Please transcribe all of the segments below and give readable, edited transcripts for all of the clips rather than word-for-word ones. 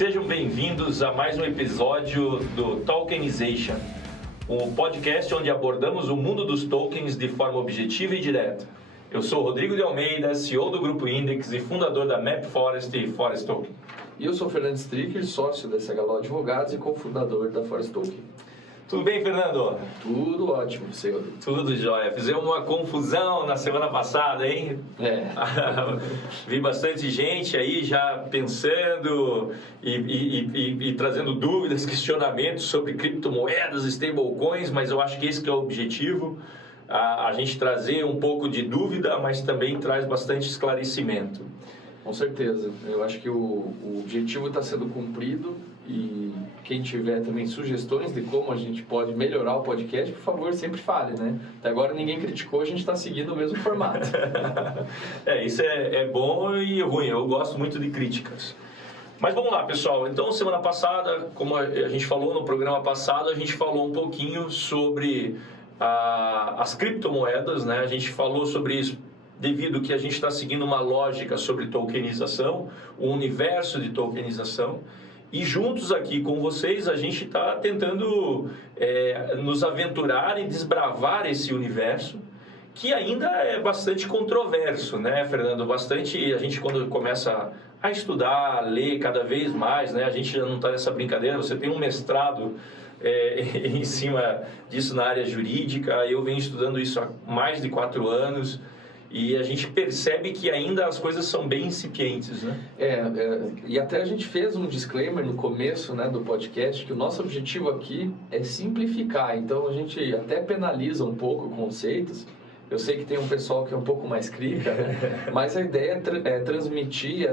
Sejam bem-vindos a mais um episódio do Tokenization, um podcast onde abordamos o mundo dos tokens de forma objetiva e direta. Eu sou Rodrigo de Almeida, CEO do Grupo Index e fundador da MapForest e Forest Token. E eu sou Fernando Stricker, sócio da SHLO Advogados e cofundador da Forest Token. Tudo bem, Fernando? Tudo ótimo, senhor. Tudo jóia. Fizemos uma confusão na semana passada, hein? Vi bastante gente aí já pensando e trazendo dúvidas, questionamentos sobre criptomoedas, stablecoins, mas eu acho que esse que é o objetivo, a gente trazer um pouco de dúvida, mas também traz bastante esclarecimento. Com certeza. Eu acho que o objetivo está sendo cumprido e quem tiver também sugestões de como a gente pode melhorar o podcast, por favor, sempre fale, né? Até agora ninguém criticou, a gente está seguindo o mesmo formato. Isso é bom e ruim, eu gosto muito de críticas. Mas vamos lá, pessoal. Então, semana passada, como a gente falou no programa passado, a gente falou um pouquinho sobre as criptomoedas, né? A gente falou sobre isso devido que a gente está seguindo uma lógica sobre tokenização, o universo de tokenização, e juntos aqui com vocês a gente está tentando nos aventurar e desbravar esse universo, que ainda é bastante controverso, né, Fernando? Bastante, a gente quando começa a estudar, a ler cada vez mais, né, a gente já não está nessa brincadeira, você tem um mestrado em cima disso na área jurídica, eu venho estudando isso há mais de 4 anos, e a gente percebe que ainda as coisas são bem incipientes, né? E até a gente fez um disclaimer no começo, né, do podcast, que o nosso objetivo aqui é simplificar. Então a gente até penaliza um pouco conceitos. Eu sei que tem um pessoal que é um pouco mais crítica, né? Mas a ideia é transmitir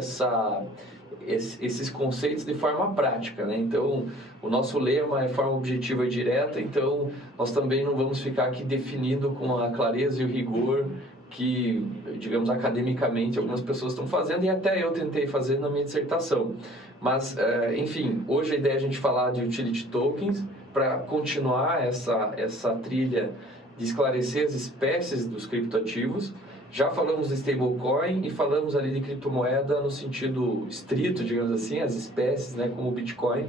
esses conceitos de forma prática, né? Então, o nosso lema é forma objetiva e direta, então nós também não vamos ficar aqui definindo com a clareza e o rigor que, digamos, academicamente algumas pessoas estão fazendo e até eu tentei fazer na minha dissertação. Mas, enfim, hoje a ideia é a gente falar de utility tokens para continuar essa trilha de esclarecer as espécies dos criptoativos. Já falamos de stablecoin e falamos ali de criptomoeda no sentido estrito, digamos assim, as espécies, né, como o Bitcoin.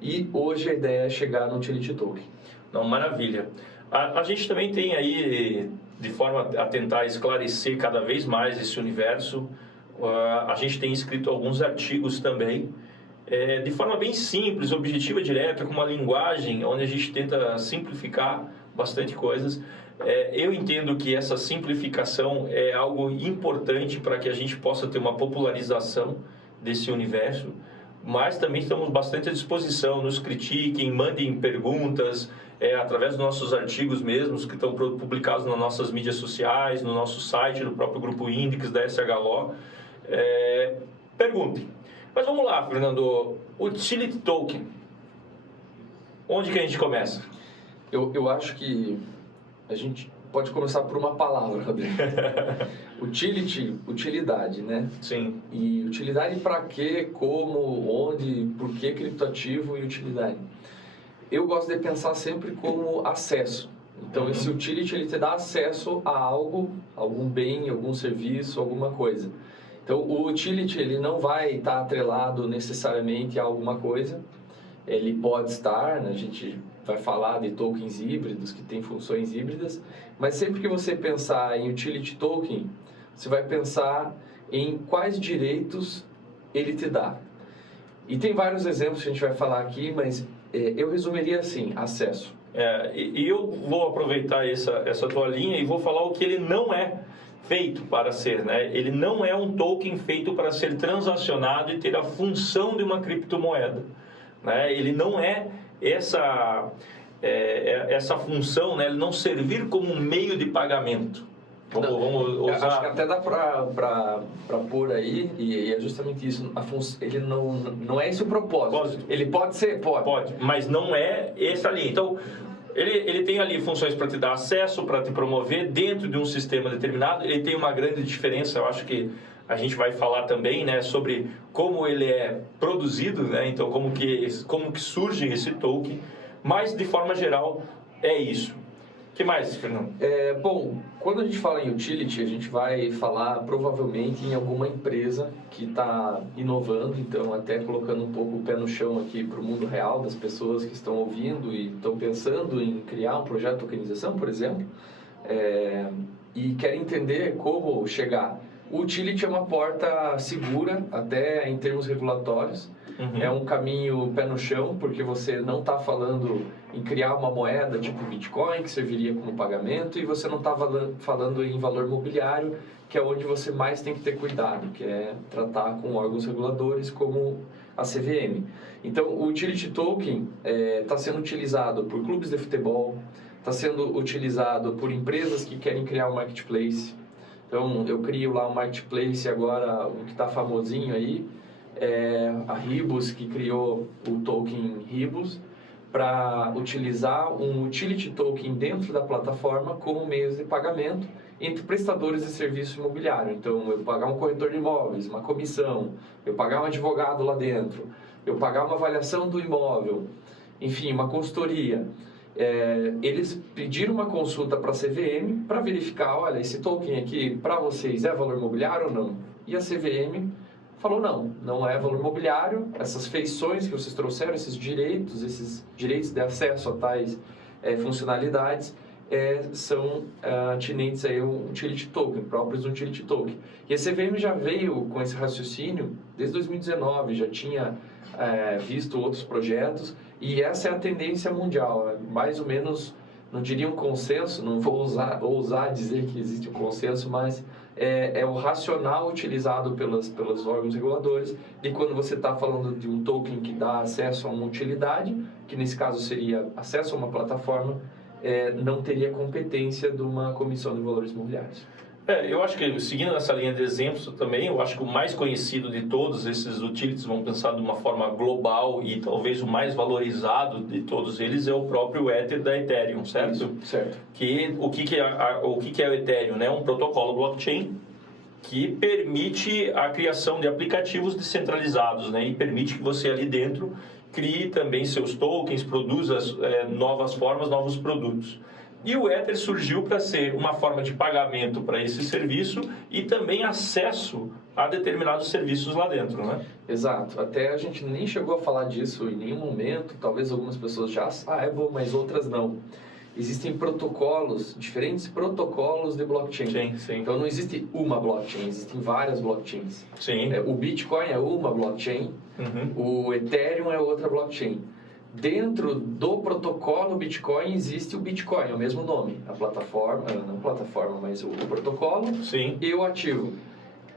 E hoje a ideia é chegar no utility token. Não, maravilha. A gente também tem aí, de forma a tentar esclarecer cada vez mais esse universo, a gente tem escrito alguns artigos também, de forma bem simples, objetiva, direta, com uma linguagem onde a gente tenta simplificar bastante coisas. Eu entendo que essa simplificação é algo importante para que a gente possa ter uma popularização desse universo, mas também estamos bastante à disposição, nos critiquem, mandem perguntas, através dos nossos artigos mesmos, que estão publicados nas nossas mídias sociais, no nosso site, no próprio Grupo Index da SHLO. Perguntem. Mas vamos lá, Fernando, Utility Token, onde que a gente começa? Eu acho que a gente pode começar por uma palavra, Rodrigo. Utility, utilidade, né? Sim. E utilidade para quê, como, onde, por que criptoativo e utilidade? Eu gosto de pensar sempre como acesso. Então, esse utility, ele te dá acesso a algo, algum bem, algum serviço, alguma coisa. Então, o utility, ele não vai estar atrelado necessariamente a alguma coisa. Ele pode estar, né? A gente vai falar de tokens híbridos, que têm funções híbridas, mas sempre que você pensar em utility token, você vai pensar em quais direitos ele te dá. E tem vários exemplos que a gente vai falar aqui, mas eu resumiria assim, acesso. E eu vou aproveitar essa tua linha e vou falar o que ele não é feito para ser, né? Ele não é um token feito para ser transacionado e ter a função de uma criptomoeda, né? Ele não é essa função, né? Ele não servir como um meio de pagamento. Vamos usar... Acho que até dá para pôr aí, e é justamente isso, ele não é esse o propósito. Ele pode ser? Pode, mas não é essa linha. Então, ele tem ali funções para te dar acesso, para te promover dentro de um sistema determinado. Ele tem uma grande diferença, eu acho que a gente vai falar também, né, sobre como ele é produzido, né, então como que surge esse token, mas de forma geral é isso. que mais, Fernando? Bom, quando a gente fala em utility, a gente vai falar provavelmente em alguma empresa que está inovando, então até colocando um pouco o pé no chão aqui para o mundo real das pessoas que estão ouvindo e estão pensando em criar um projeto de tokenização, por exemplo, e querem entender como chegar. O utility é uma porta segura, até em termos regulatórios. É um caminho pé no chão, porque você não está falando em criar uma moeda tipo Bitcoin, que serviria como pagamento, e você não está falando em valor mobiliário, que é onde você mais tem que ter cuidado, que é tratar com órgãos reguladores como a CVM. Então, o utility token está sendo utilizado por clubes de futebol, está sendo utilizado por empresas que querem criar um marketplace. Então, eu crio lá um marketplace agora, um que está famosinho aí, a Ribus, que criou o token Ribus, para utilizar um utility token dentro da plataforma como meio de pagamento entre prestadores de serviço imobiliário. Então, eu pagar um corretor de imóveis, uma comissão, eu pagar um advogado lá dentro, eu pagar uma avaliação do imóvel, enfim, uma consultoria. Eles pediram uma consulta para a CVM para verificar, olha, esse token aqui para vocês é valor imobiliário ou não? E a CVM falou não é valor imobiliário, essas feições que vocês trouxeram, esses direitos de acesso a tais funcionalidades são atinentes aí ao utility token, próprios do utility token. E a CVM já veio com esse raciocínio desde 2019, já tinha visto outros projetos, e essa é a tendência mundial, mais ou menos, não diria um consenso, não vou ousar dizer que existe um consenso, mas é o racional utilizado pelos órgãos reguladores de quando você está falando de um token que dá acesso a uma utilidade, que nesse caso seria acesso a uma plataforma, não teria competência de uma comissão de valores imobiliários. Eu acho que, seguindo essa linha de exemplos também, eu acho que o mais conhecido de todos esses utilities, vamos pensar de uma forma global e talvez o mais valorizado de todos eles é o próprio Ether da Ethereum, certo? Isso, certo. O que é o Ethereum? É um protocolo blockchain que permite a criação de aplicativos descentralizados, né? E permite que você ali dentro crie também seus tokens, produza novas formas, novos produtos. E o Ether surgiu para ser uma forma de pagamento para esse serviço e também acesso a determinados serviços lá dentro, né? Exato. Até a gente nem chegou a falar disso em nenhum momento. Talvez algumas pessoas já saibam, mas outras não. Existem protocolos, diferentes protocolos de blockchain. Sim. Então não existe uma blockchain, existem várias blockchains. Sim. O Bitcoin é uma blockchain, o Ethereum é outra blockchain. Dentro do protocolo Bitcoin existe o Bitcoin, é o mesmo nome, a plataforma, não plataforma, mas o protocolo. Sim. E o ativo.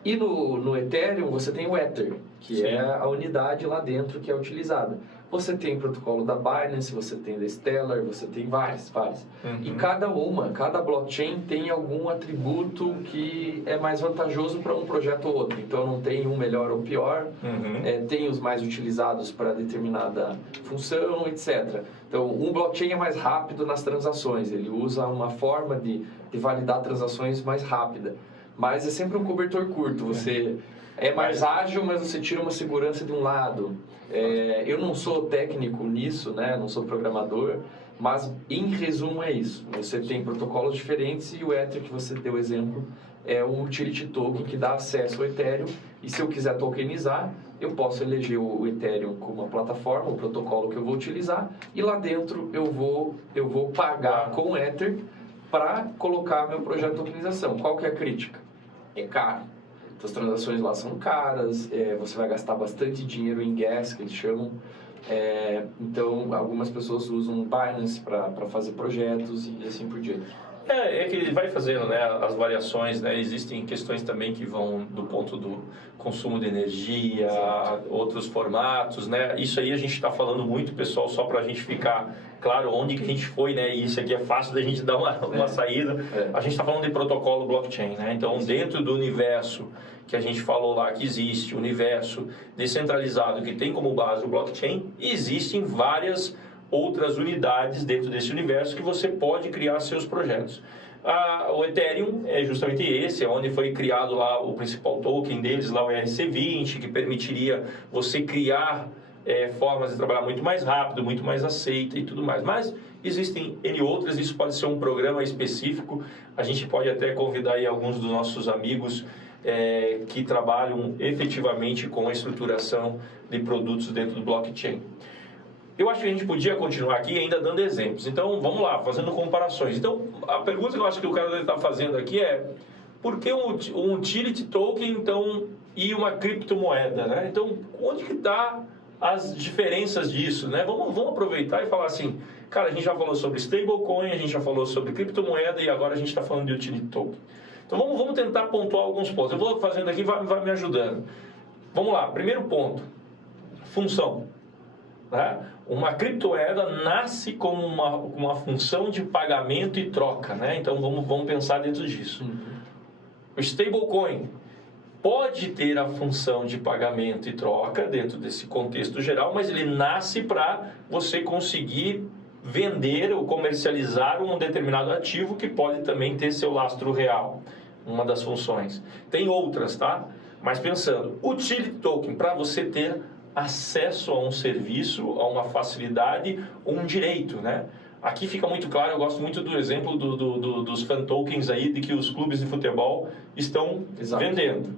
E no Ethereum você tem o Ether, que Sim. é a unidade lá dentro que é utilizada. Você tem o protocolo da Binance, você tem da Stellar, você tem vários. E cada blockchain tem algum atributo que é mais vantajoso para um projeto ou outro. Então não tem um melhor ou pior, tem os mais utilizados para determinada função, etc. Então um blockchain é mais rápido nas transações, ele usa uma forma de validar transações mais rápida. Mas é sempre um cobertor curto, você é mais ágil, mas você tira uma segurança de um lado. Eu não sou técnico nisso, né? Não sou programador, mas em resumo é isso. Você tem protocolos diferentes e o Ether que você deu exemplo é um utility token que dá acesso ao Ethereum. E se eu quiser tokenizar, eu posso eleger o Ethereum como uma plataforma, o protocolo que eu vou utilizar, e lá dentro eu vou pagar com o Ether para colocar meu projeto de tokenização. Qual que é a crítica? É caro. Então, as transações lá são caras, você vai gastar bastante dinheiro em gas, que eles chamam. Então, algumas pessoas usam Binance para fazer projetos e assim por diante. É que ele vai fazendo, né, as variações, né? Existem questões também que vão do ponto do consumo de energia, outros formatos, né? Isso aí a gente está falando muito, pessoal, só para a gente ficar claro onde que a gente foi, né? E isso aqui é fácil da gente dar uma saída. A gente está falando de protocolo blockchain, né? Então, dentro do universo que a gente falou lá que existe, o universo descentralizado que tem como base o blockchain, existem várias outras unidades dentro desse universo que você pode criar seus projetos. O Ethereum é justamente esse, é onde foi criado lá o principal token deles, lá o ERC20, que permitiria você criar formas de trabalhar muito mais rápido, muito mais aceita e tudo mais. Mas existem N outras, isso pode ser um programa específico. A gente pode até convidar aí alguns dos nossos amigos que trabalham efetivamente com a estruturação de produtos dentro do blockchain. Eu acho que a gente podia continuar aqui ainda dando exemplos. Então, vamos lá, fazendo comparações. Então, a pergunta que eu acho que o cara deve estar fazendo aqui é: por que um utility token, então, e uma criptomoeda, né? Então, onde que está as diferenças disso, né? Vamos aproveitar e falar assim, cara, a gente já falou sobre stablecoin, a gente já falou sobre criptomoeda e agora a gente está falando de utility token. Então, vamos tentar pontuar alguns pontos. Eu vou fazendo aqui, vai me ajudando. Vamos lá, primeiro ponto, função. Né? Uma criptomoeda nasce como uma função de pagamento e troca, né? Então, vamos pensar dentro disso. O stablecoin pode ter a função de pagamento e troca dentro desse contexto geral, mas ele nasce para você conseguir vender ou comercializar um determinado ativo que pode também ter seu lastro real, uma das funções. Tem outras, tá? Mas pensando, utility token, para você ter acesso a um serviço, a uma facilidade, um direito, né? Aqui fica muito claro, eu gosto muito do exemplo dos fan tokens aí, de que os clubes de futebol estão vendendo.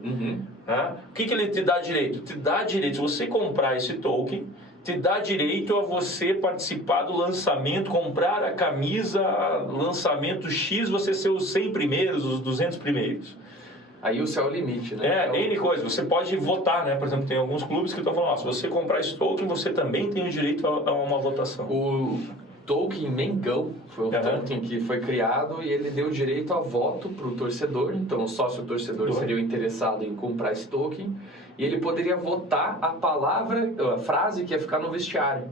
Né? O que ele te dá direito? Te dá direito, se você comprar esse token, te dá direito a você participar do lançamento, comprar a camisa, lançamento X, você ser os 100 primeiros, os 200 primeiros. Aí o céu é o limite, né? N coisa. Você pode votar, né? Por exemplo, tem alguns clubes que estão falando, se você comprar esse token, você também tem o direito a uma votação. O token Mengão foi um token que foi criado e ele deu direito a voto para o torcedor. Então, o sócio torcedor seria o interessado em comprar esse token e ele poderia votar a frase que ia ficar no vestiário.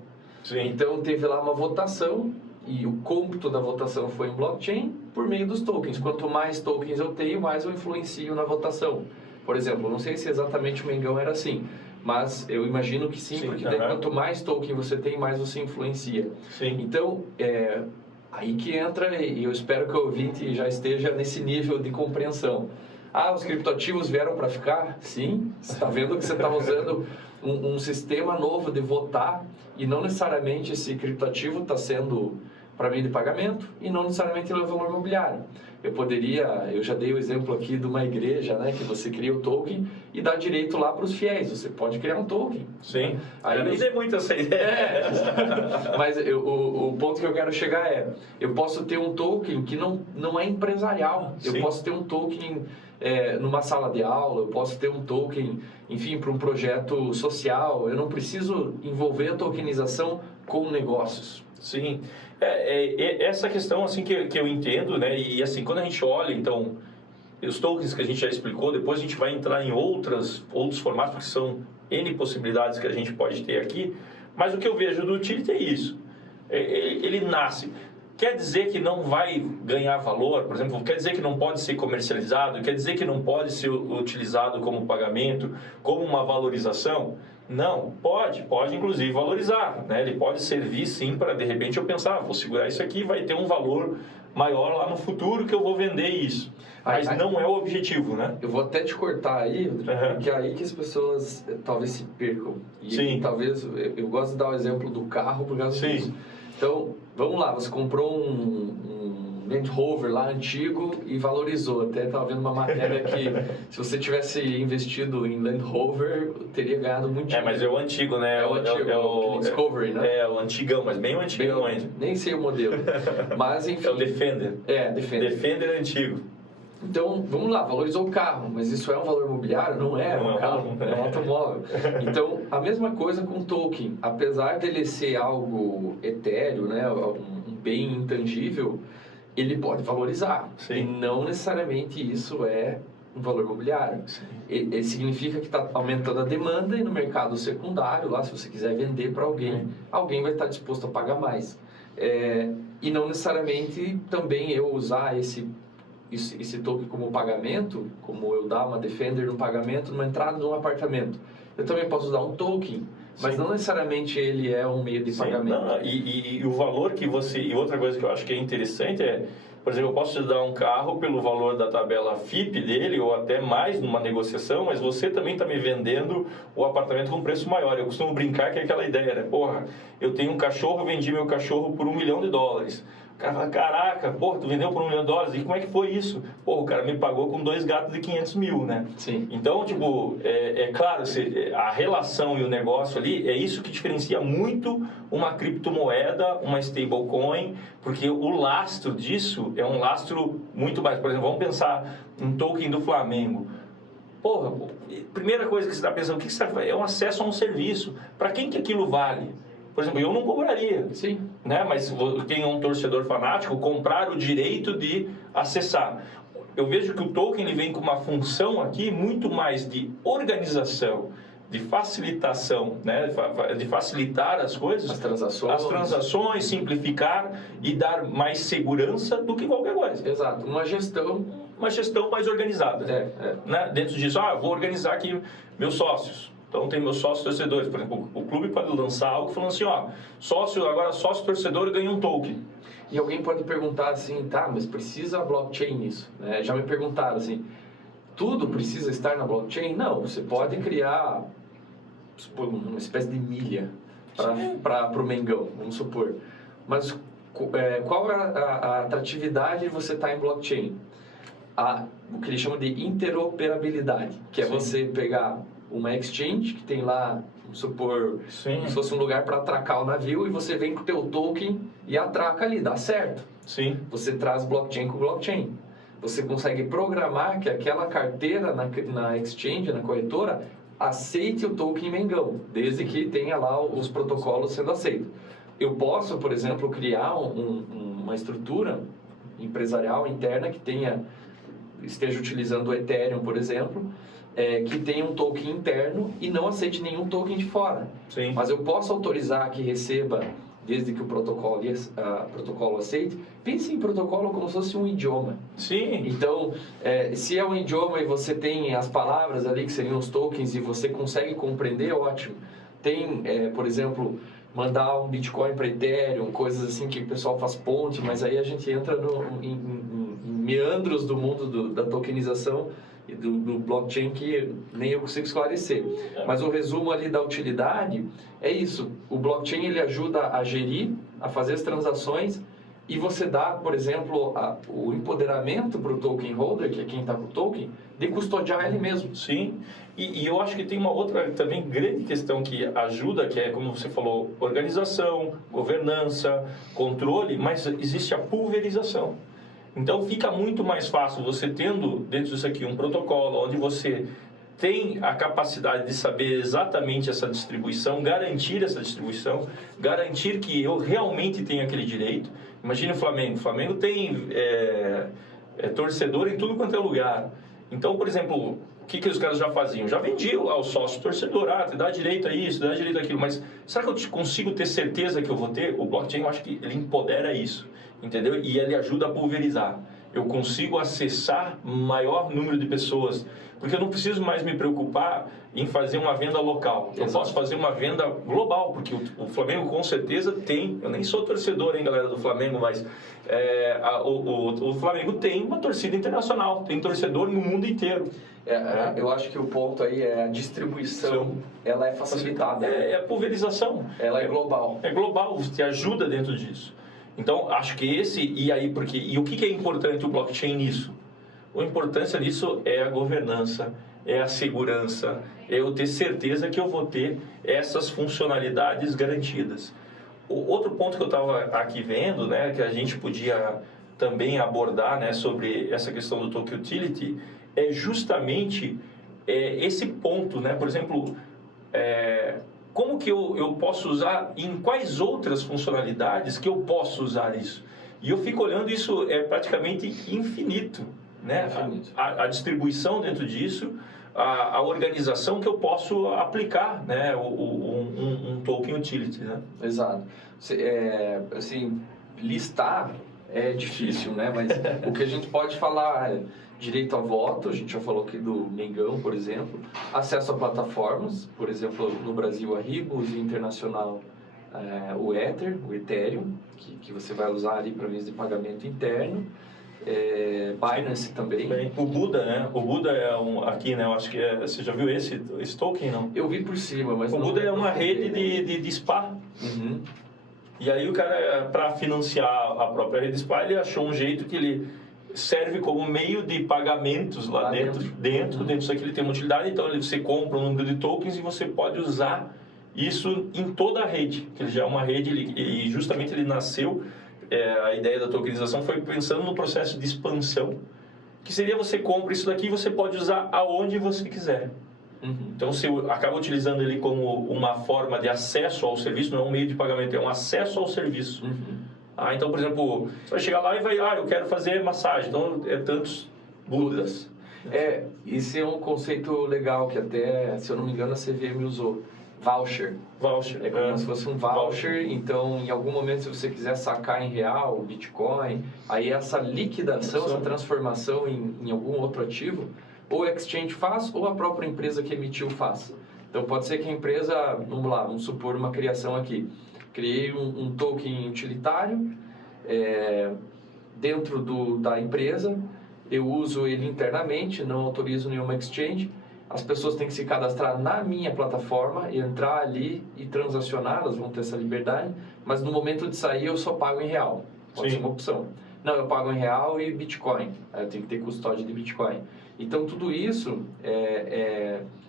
Sim. Então, teve lá uma votação e o cômputo da votação foi em blockchain por meio dos tokens. Quanto mais tokens eu tenho, mais eu influencio na votação. Por exemplo, não sei se exatamente o Mengão era assim, mas eu imagino que sim, porque daí, quanto mais token você tem, mais você influencia. Sim. Então, aí que entra, e eu espero que o ouvinte já esteja nesse nível de compreensão. Os criptoativos vieram para ficar? Sim. Você está vendo que você está usando um sistema novo de votar e não necessariamente esse criptoativo está sendo para meio de pagamento e não necessariamente ele é valor imobiliário. Eu já dei o exemplo aqui de uma igreja, né, que você cria o token e dá direito lá para os fiéis. Você pode criar um token. Sim. Aí eu nem dei muito essa ideia. Mas o ponto que eu quero chegar eu posso ter um token que não é empresarial. Sim. Eu posso ter um token numa sala de aula, eu posso ter um token, enfim, para um projeto social. Eu não preciso envolver a tokenização com negócios. Sim. Essa questão assim que eu entendo, né? E assim, quando a gente olha, então, os tokens que a gente já explicou, depois a gente vai entrar em outros formatos, porque são N possibilidades que a gente pode ter aqui, mas o que eu vejo do utility é isso. Ele nasce. Quer dizer que não vai ganhar valor, por exemplo, quer dizer que não pode ser comercializado, quer dizer que não pode ser utilizado como pagamento, como uma valorização? Não, pode inclusive valorizar, né? Ele pode servir sim para, de repente, eu pensar, vou segurar isso aqui, vai ter um valor maior lá no futuro que eu vou vender isso. Mas não é o objetivo, né? Eu vou até te cortar aí, porque é aí que as pessoas talvez se percam. Sim. Talvez, eu gosto de dar o exemplo do carro por causa disso. Então, vamos lá, você comprou um Land Rover lá antigo e valorizou. Até estava vendo uma matéria que se você tivesse investido em Land Rover, teria ganhado muito dinheiro. Mas é o antigo, né? É o antigo, o Discovery, né? É o antigão, mas bem o antigão ainda. Nem sei o modelo. Mas, enfim. É o Defender. Defender. Defender antigo. Então, vamos lá, valorizou o carro, mas isso é um valor imobiliário? Não é um carro, é um automóvel. Então, a mesma coisa com o token. Apesar dele ser algo etéreo, né, um bem intangível, ele pode valorizar. Sim. E não necessariamente isso é um valor imobiliário. Ele significa que está aumentando a demanda e no mercado secundário, lá se você quiser vender para alguém, alguém vai estar disposto a pagar mais. E não necessariamente também eu usar esse token como pagamento, como eu dar uma Defender no pagamento, numa entrada de um apartamento. Eu também posso usar um token, mas não necessariamente ele é um meio de pagamento. Não, e o valor que você... E outra coisa que eu acho que é interessante é, Por exemplo, eu posso te dar um carro pelo valor da tabela FIP dele, ou até mais numa negociação, mas você também está me vendendo o apartamento com preço maior. Eu costumo brincar que é aquela ideia, né? Porra, eu tenho um cachorro, eu vendi meu cachorro por $1 milhão. O cara fala, caraca, porra, tu vendeu por $1 milhão, e como é que foi isso? Pô, o cara me pagou com 2 gatos de 500 mil, né? Sim. Então, tipo, é claro, a relação e o negócio ali, é isso que diferencia muito uma criptomoeda, uma stablecoin, porque o lastro disso é um lastro muito mais. Por exemplo, vamos pensar um token do Flamengo. Porra, primeira coisa que você está pensando, o que você está fazendo? É um acesso a um serviço. Para quem que aquilo vale? Por exemplo, eu não cobraria, Sim. né? Mas tem um torcedor fanático comprar o direito de acessar. Eu vejo que o token ele vem com uma função aqui muito mais de organização, de facilitação, né? De facilitar as coisas, As transações, simplificar e dar mais segurança do que qualquer coisa. Exato, uma gestão mais organizada. Né? Dentro disso, eu vou organizar aqui meus sócios. Então tem meus sócios torcedores, por exemplo, o clube pode lançar algo falando assim, agora sócio torcedor ganha um token. E alguém pode perguntar assim, tá, mas precisa blockchain nisso? Né? Já me perguntaram assim, tudo precisa estar na blockchain? Não, você pode criar uma espécie de milha para o Mengão, vamos supor. Mas qual é a atratividade de você estar em blockchain? O que eles chamam de interoperabilidade, que é você pegar uma exchange que tem lá, vamos supor, como se fosse um lugar para atracar o navio e você vem com o teu token e atraca ali, dá certo. Sim. Você traz blockchain com blockchain. Você consegue programar que aquela carteira na exchange, na corretora, aceite o token Mengão, desde que tenha lá os protocolos sendo aceitos. Eu posso, por exemplo, criar uma estrutura empresarial interna que esteja utilizando o Ethereum, por exemplo, que tenha um token interno e não aceite nenhum token de fora. Sim. Mas eu posso autorizar que receba, desde que o protocolo aceite. Pense em protocolo como se fosse um idioma. Sim. Então, se é um idioma e você tem as palavras ali, que seriam os tokens, e você consegue compreender, ótimo. Tem, por exemplo, mandar um Bitcoin para Ethereum, coisas assim que o pessoal faz ponte, mas aí a gente entra em meandros do mundo da tokenização e do blockchain que nem eu consigo esclarecer. Mas o resumo ali da utilidade é isso. O blockchain ele ajuda a gerir, a fazer as transações e você dá, por exemplo, o empoderamento para o token holder, que é quem está com o token, de custodiar ele mesmo. Sim. E eu acho que tem uma outra também grande questão que ajuda, que é, como você falou, organização, governança, controle, mas existe a pulverização. Então fica muito mais fácil você tendo dentro disso aqui um protocolo onde você tem a capacidade de saber exatamente essa distribuição, garantir essa distribuição, garantir que eu realmente tenho aquele direito. Imagine o Flamengo. O Flamengo tem torcedor em tudo quanto é lugar. Então, por exemplo, o que os caras já faziam? Já vendiam lá o sócio torcedor, te dá direito a isso, dá direito àquilo, mas será que eu consigo ter certeza que eu vou ter? O blockchain, eu acho que ele empodera isso, entendeu? E ele ajuda a pulverizar. Eu consigo acessar maior número de pessoas, porque eu não preciso mais me preocupar em fazer uma venda local. Eu posso fazer uma venda global, porque o Flamengo com certeza tem, eu nem sou torcedor, hein, galera do Flamengo, mas o Flamengo tem uma torcida internacional, tem torcedor no mundo inteiro. Eu acho que o ponto aí é a distribuição, ela é facilitada. É a pulverização. Ela é global. É global, te ajuda dentro disso. Então, acho que e o que é importante o blockchain nisso? A importância nisso é a governança, é a segurança, é eu ter certeza que eu vou ter essas funcionalidades garantidas. O outro ponto que eu estava aqui vendo, né, que a gente podia também abordar, né, sobre essa questão do token utility, é justamente esse ponto, né? Por exemplo, como que eu posso usar, em quais outras funcionalidades que eu posso usar isso? E eu fico olhando isso praticamente infinito, né? A distribuição dentro disso, a organização que eu posso aplicar, né? Um token utility, né? Exato. Assim, listar é difícil, né? Mas o que a gente pode falar é direito a voto, a gente já falou aqui do Mengão, por exemplo, acesso a plataformas, por exemplo, no Brasil a Ribus e internacional o Ether, o Ethereum, que você vai usar ali para meios de pagamento interno, Binance também. Bem, o Buda, né? O Buda é aqui, né? Eu acho que você já viu esse token, não? Eu vi por cima, mas O não Buda é uma rede né? de spa. Uhum. E aí o cara, para financiar a própria rede spa, ele achou um jeito que ele serve como meio de pagamentos lá dentro disso aqui ele tem uma utilidade, então você compra um número de tokens e você pode usar isso em toda a rede, que ele já é uma rede e justamente ele nasceu, a ideia da tokenização foi pensando no processo de expansão, que seria você compra isso daqui e você pode usar aonde você quiser. Então você acaba utilizando ele como uma forma de acesso ao serviço, não é um meio de pagamento, é um acesso ao serviço. Então, por exemplo, você vai chegar lá e vai, eu quero fazer massagem, então é tantos Budas. Isso é um conceito legal que até, se eu não me engano, a CVM usou. Voucher. É como se fosse um voucher, então em algum momento se você quiser sacar em real, Bitcoin, aí essa liquidação, essa transformação em algum outro ativo, ou o exchange faz ou a própria empresa que emitiu faz. Então pode ser que a empresa, vamos supor uma criação aqui, criei um token utilitário dentro da empresa, eu uso ele internamente, não autorizo nenhuma exchange, as pessoas têm que se cadastrar na minha plataforma, entrar ali e transacionar, elas vão ter essa liberdade, mas no momento de sair eu só pago em real, pode ser uma opção. Não, eu pago em real e Bitcoin, eu tenho que ter custódia de Bitcoin. Então tudo isso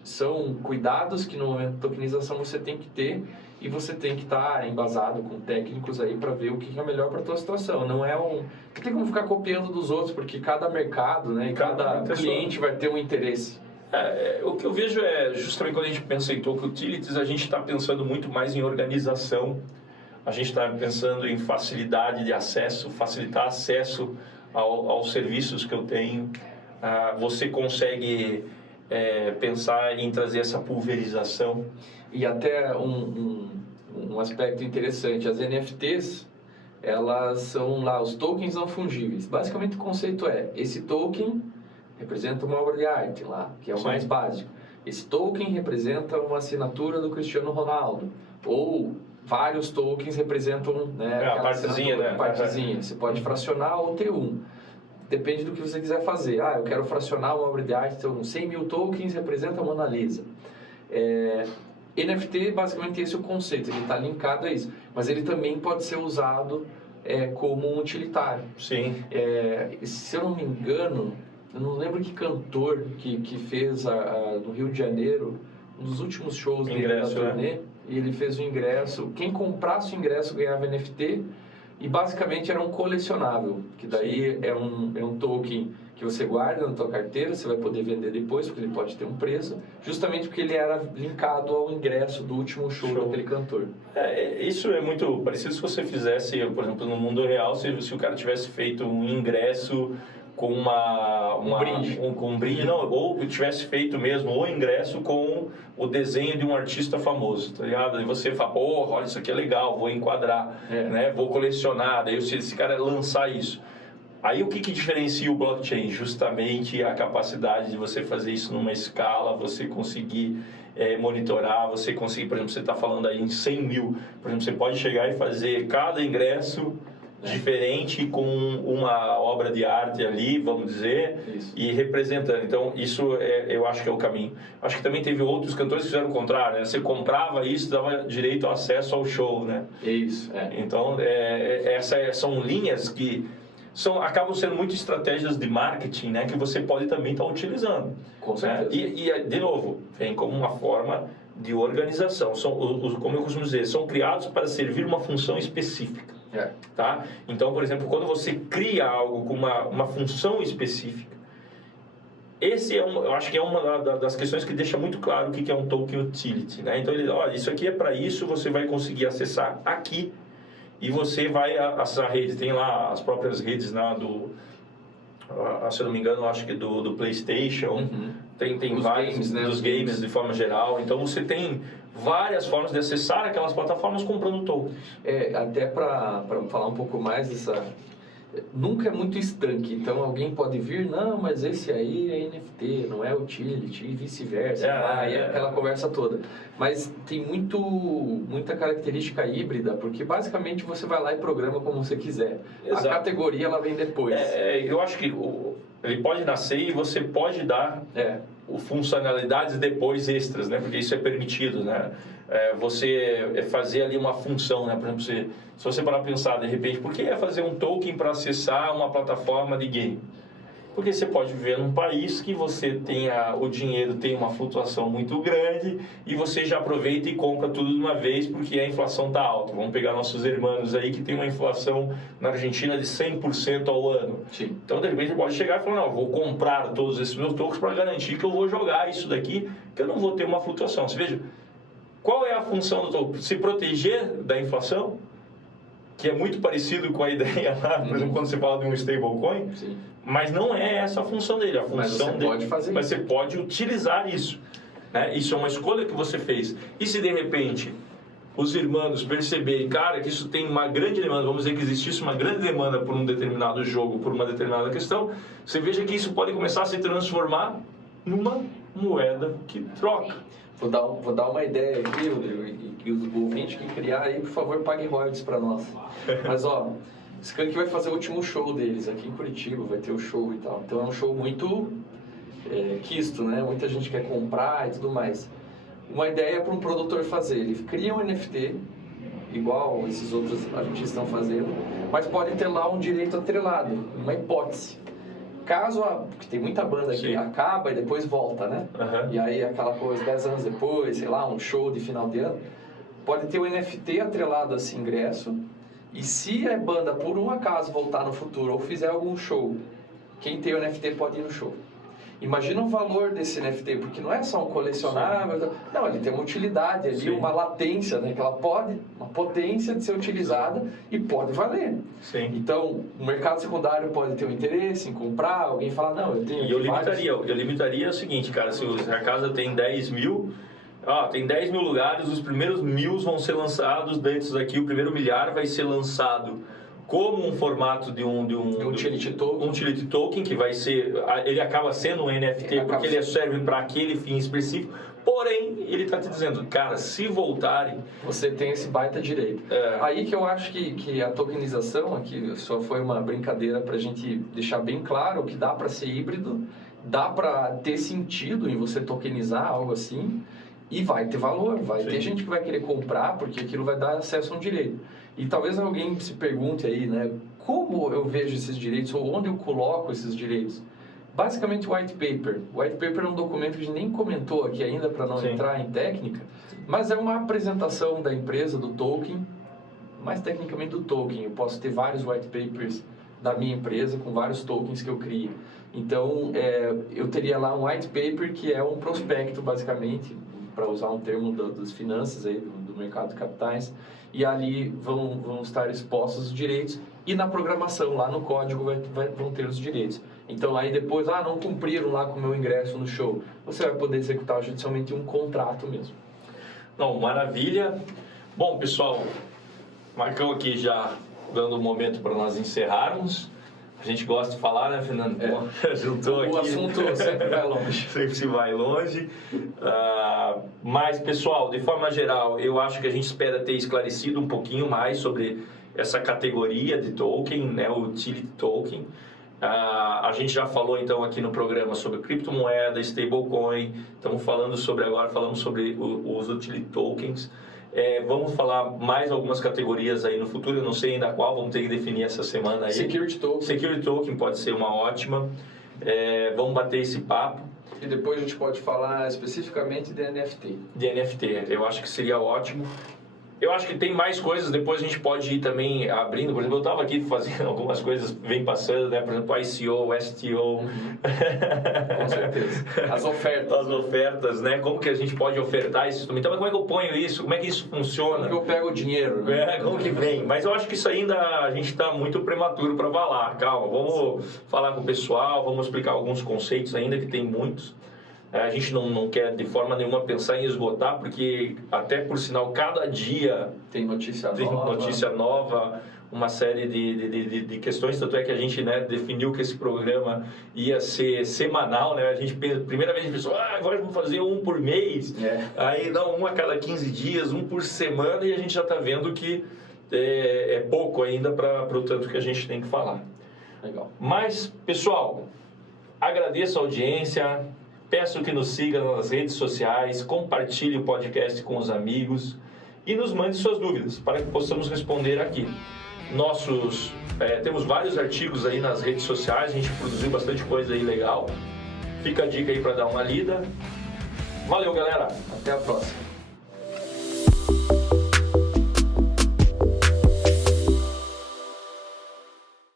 são cuidados que no momento da tokenização você tem que ter e você tem que estar embasado com técnicos aí para ver o que é melhor para a tua situação. Não tem como ficar copiando dos outros, porque cada mercado, né, e cada cliente vai ter um interesse. O que eu vejo justamente quando a gente pensa em token utilities, a gente está pensando muito mais em organização, a gente está pensando em facilidade de acesso, facilitar acesso aos serviços que eu tenho. Você consegue pensar em trazer essa pulverização. E até um aspecto interessante, as NFTs, elas são lá os tokens não fungíveis. Basicamente o conceito esse token representa uma obra de arte lá, que é o mais básico. Esse token representa uma assinatura do Cristiano Ronaldo. Ou vários tokens representam a partezinha. Você pode fracionar ou ter um. Depende do que você quiser fazer. Eu quero fracionar uma obra de arte, então 100 mil tokens representa a Mona Lisa. NFT, basicamente, esse é o conceito, ele está linkado a isso. Mas ele também pode ser usado como um utilitário. Sim. Se eu não me engano, eu não lembro que cantor que fez no Rio de Janeiro, um dos últimos shows dele na turnê, e ele fez o ingresso. Quem comprasse o ingresso ganhava NFT, e basicamente era um colecionável, que daí é um token que você guarda na tua carteira, você vai poder vender depois, porque ele pode ter um preço, justamente porque ele era linkado ao ingresso do último show daquele cantor. Isso é muito parecido se você fizesse, por exemplo, no mundo real, se o cara tivesse feito um ingresso com um brinde, não, ou tivesse feito mesmo o ingresso com o desenho de um artista famoso, tá ligado? E você fala, olha, isso aqui é legal, vou enquadrar, né? Vou colecionar, daí esse cara lançar isso. Aí o que diferencia o blockchain? Justamente a capacidade de você fazer isso numa escala, você conseguir monitorar, você conseguir, por exemplo, você está falando aí em 100 mil, por exemplo, você pode chegar e fazer cada ingresso diferente com uma obra de arte ali, vamos dizer, e representando. Então, isso eu acho que é o caminho. Acho que também teve outros cantores que fizeram o contrário, né? Você comprava isso, dava direito ao acesso ao show, né? Isso, Então, são linhas que acabam sendo muito estratégias de marketing, né? Que você pode também estar utilizando. Com certeza. E, de novo, vem como uma forma de organização. Como eu costumo dizer, são criados para servir uma função específica. Tá? Então, por exemplo, quando você cria algo com uma função específica, eu acho que é uma das questões que deixa muito claro o que é um token utility, né? Então, olha, isso aqui é para isso, você vai conseguir acessar aqui e você vai acessar a rede. Tem lá as próprias redes lá se eu não me engano, acho que do PlayStation, tem vários games, né? Dos games de forma geral. Então, você tem várias formas de acessar aquelas plataformas comprando tokens. Até para falar um pouco mais nunca é muito estanque. Então alguém pode vir, não, mas esse aí é NFT, não é utility, e vice-versa. É aquela conversa toda. Mas tem muita característica híbrida, porque basicamente você vai lá e programa como você quiser. Exato. A categoria ela vem depois. Eu acho que ele pode nascer e você pode dar funcionalidades depois extras, né? Porque isso é permitido, né? Você fazer ali uma função, né? Por exemplo, se você parar para pensar, de repente, por que fazer um token para acessar uma plataforma de game? Porque você pode viver num país que você tenha o dinheiro tem uma flutuação muito grande e você já aproveita e compra tudo de uma vez porque a inflação está alta. Vamos pegar nossos irmãos aí que tem uma inflação na Argentina de 100% ao ano. Sim. Então, de repente, você pode chegar e falar, não, eu vou comprar todos esses meus tokens para garantir que eu vou jogar isso daqui, que eu não vou ter uma flutuação. Você veja, qual é a função do token? Se proteger da inflação, que é muito parecido com a ideia lá, por exemplo, quando você fala de um stablecoin. Sim. Mas não é essa a função dele. A função pode fazer mas isso. Você pode utilizar isso. Né? Isso é uma escolha que você fez. E se de repente os irmãos perceberem, cara, que isso tem uma grande demanda, vamos dizer que existisse uma grande demanda por um determinado jogo, por uma determinada questão, você veja que isso pode começar a se transformar numa moeda que troca. Vou dar uma ideia aqui, e os ouvintes que criar aí, por favor, paguem royalties para nós. Mas, ó, Skank vai fazer o último show deles aqui em Curitiba, vai ter o show e tal. Então é um show muito quisto, né? Muita gente quer comprar e tudo mais. Uma ideia para um produtor fazer, ele cria um NFT, igual esses outros artistas estão fazendo, mas pode ter lá um direito atrelado, uma hipótese. Caso, porque tem muita banda que acaba e depois volta, né? Uhum. E aí aquela coisa, 10 anos depois, sei lá, um show de final de ano, pode ter o NFT atrelado a esse ingresso, e se a banda por um acaso voltar no futuro ou fizer algum show, quem tem o NFT pode ir no show. Imagina o valor desse NFT, porque não é só um colecionável, não, ele tem uma utilidade ali, uma latência, né? Que ela pode, uma potência de ser utilizada e pode valer. Sim. Então, o mercado secundário pode ter um interesse em comprar, alguém fala, não, eu tenho... E eu limitaria o seguinte, cara, se a casa tem 10 mil, tem 10 mil lugares, os primeiros 1000 vão ser lançados dentro daqui, o primeiro milhar vai ser lançado como um formato de um utility token. Um utility token, que vai ser, ele acaba sendo um NFT, porque ele serve para aquele fim específico, porém, ele está te dizendo, cara, se voltarem... Você tem esse baita direito. Aí que eu acho que a tokenização aqui só foi uma brincadeira para a gente deixar bem claro que dá para ser híbrido, dá para ter sentido em você tokenizar algo assim, e vai ter valor, vai ter gente que vai querer comprar, porque aquilo vai dar acesso a um direito. E talvez alguém se pergunte aí, né, como eu vejo esses direitos ou onde eu coloco esses direitos? Basicamente o white paper. O white paper é um documento que a gente nem comentou aqui ainda para não entrar em técnica, mas é uma apresentação da empresa, do token, mais tecnicamente do token. Eu posso ter vários white papers da minha empresa com vários tokens que eu crio. Então, eu teria lá um white paper que é um prospecto, basicamente, para usar um termo das finanças aí, do mercado de capitais, e ali vão estar expostos os direitos, e na programação, lá no código, vão ter os direitos. Então, aí depois, não cumpriram lá com o meu ingresso no show, você vai poder executar judicialmente um contrato mesmo. Não, maravilha. Bom, pessoal, Marcão aqui já dando um momento para nós encerrarmos. A gente gosta de falar, né, Fernando? Juntou aqui. O assunto sempre vai longe. Sempre se vai longe. Mas, pessoal, de forma geral, eu acho que a gente espera ter esclarecido um pouquinho mais sobre essa categoria de token, né, o utility token. A gente já falou, então, aqui no programa sobre criptomoeda, stablecoin. Estamos falando falamos sobre os utility tokens. Vamos falar mais algumas categorias aí no futuro, eu não sei ainda qual, vamos ter que definir essa semana aí. Security Token pode ser uma ótima. Vamos bater esse papo. E depois a gente pode falar especificamente de NFT. De NFT, eu acho que seria ótimo. Eu acho que tem mais coisas, depois a gente pode ir também abrindo. Por exemplo, eu estava aqui fazendo algumas coisas, vem passando, né? Por exemplo, ICO, STO. Com certeza. As ofertas, né? Como que a gente pode ofertar isso também? Então, como é que eu ponho isso? Como é que isso funciona? Como que eu pego o dinheiro? Né? Como que vem? Mas eu acho que isso ainda a gente está muito prematuro para falar. Calma, vamos falar com o pessoal, vamos explicar alguns conceitos ainda, que tem muitos. A gente não quer de forma nenhuma pensar em esgotar, porque até por sinal, cada dia tem notícia nova, uma série de questões, tanto é que a gente, né, definiu que esse programa ia ser semanal, né? A gente, primeira vez a gente pensou, agora vamos fazer um por mês, aí não, um a cada 15 dias, um por semana, e a gente já está vendo que é pouco ainda para o tanto que a gente tem que falar. Legal. Mas, pessoal, agradeço a audiência, peço que nos siga nas redes sociais, compartilhe o podcast com os amigos e nos mande suas dúvidas para que possamos responder aqui. Temos vários artigos aí nas redes sociais, a gente produziu bastante coisa aí legal. Fica a dica aí para dar uma lida. Valeu, galera! Até a próxima!